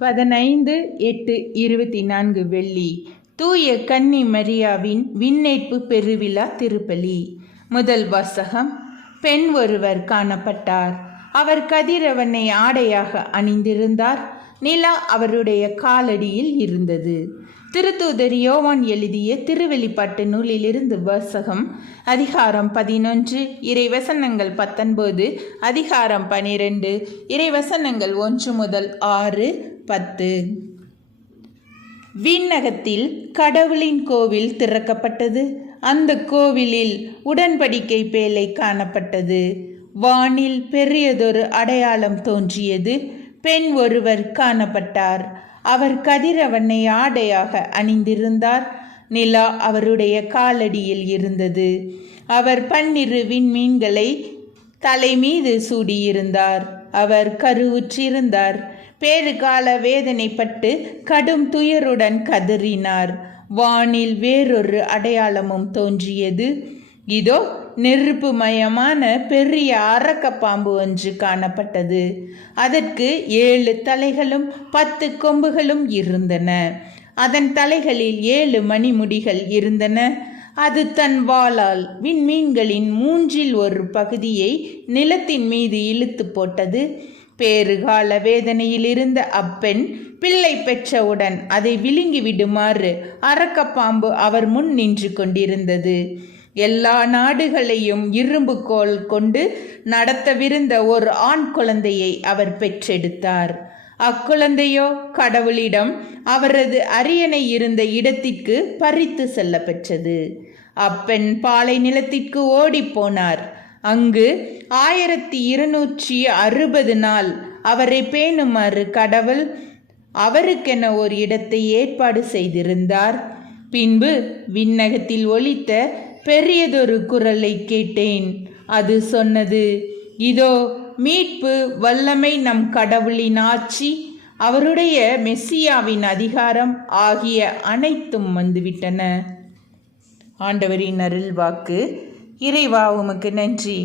15/8/24 வெள்ளி தூய கன்னி மரியாவின் விண்ணேற்பு பெருவிழா திருப்பலி. முதல் வாசகம். பெண் ஒருவர் காணப்பட்டார். அவர் கதிரவனை ஆடையாக அணிந்திருந்தார். நிலா அவருடைய காலடியில் இருந்தது. திருத்தூதர் யோவான் எழுதிய திருவெளிப்பாட்டு நூலிலிருந்து வாசகம். அதிகாரம் 11, இறைவசனங்கள் 19, அதிகாரம் 12, இறைவசனங்கள் 1 முதல் 6, 10. விண்ணகத்தில் கடவுளின் கோவில் திறக்கப்பட்டது. அந்த கோவிலில் உடன்படிக்கை பேழை காணப்பட்டது. வானில் பெரியதொரு அடையாளம் தோன்றியது. பெண் ஒருவர் காணப்பட்டார். அவர் கதிரவனை ஆடையாக அணிந்திருந்தார். நிலா அவருடைய காலடியில் இருந்தது. அவர் 12 விண்மீன்களை தலை மீது சூடியிருந்தார். அவர் கருவுற்றிருந்தார். பேறுகால வேதனைப்பட்டு கடும் துயருடன் கதறினார். வானில் வேறொரு அடையாளமும் தோன்றியது. இதோ, நெருப்புமயமான பெரிய அரக்கப்பாம்பு ஒன்று காணப்பட்டது. அதற்கு 7 தலைகளும் 10 கொம்புகளும் இருந்தன. அதன் தலைகளில் 7 மணிமுடிகள் இருந்தன. அது தன் வாளால் விண்மீன்களின் 1/3 பகுதியை நிலத்தின் மீது இழுத்து போட்டது. பேறுகால வேதனையில் இருந்த அப்பெண் பிள்ளை பெற்றவுடன் அதை விழுங்கி விடுமாறு அரக்கப்பாம்பு அவர் முன் நின்று கொண்டிருந்தது. எல்லா நாடுகளையும் இரும்புக்கோல் கொண்டு நடத்தவிருந்த ஒரு ஆண் குழந்தையை அவர் பெற்றெடுத்தார். அக்குழந்தையோ கடவுளிடம் அவரது அரியணை இருந்த இடத்திற்கு பறித்து செல்ல பெற்றது. அப்பெண் பாலை நிலத்திற்கு ஓடிப்போனார். அங்கு 1260 நாள் அவரை பேணுமாறு கடவுள் அவருக்கென ஒரு இடத்தை ஏற்பாடு செய்திருந்தார். பின்பு விண்ணகத்தில் ஒலித்த பெரியதொரு குரலை கேட்டேன். அது சொன்னது, இதோ, மீட்பு, வல்லமை, நம் கடவுளின் ஆட்சி, அவருடைய மெஸ்ஸியாவின் அதிகாரம் ஆகிய அனைத்தும் வந்துவிட்டன. ஆண்டவரின் அருள்வாக்கு. இறைவா, உமக்கு நன்றி.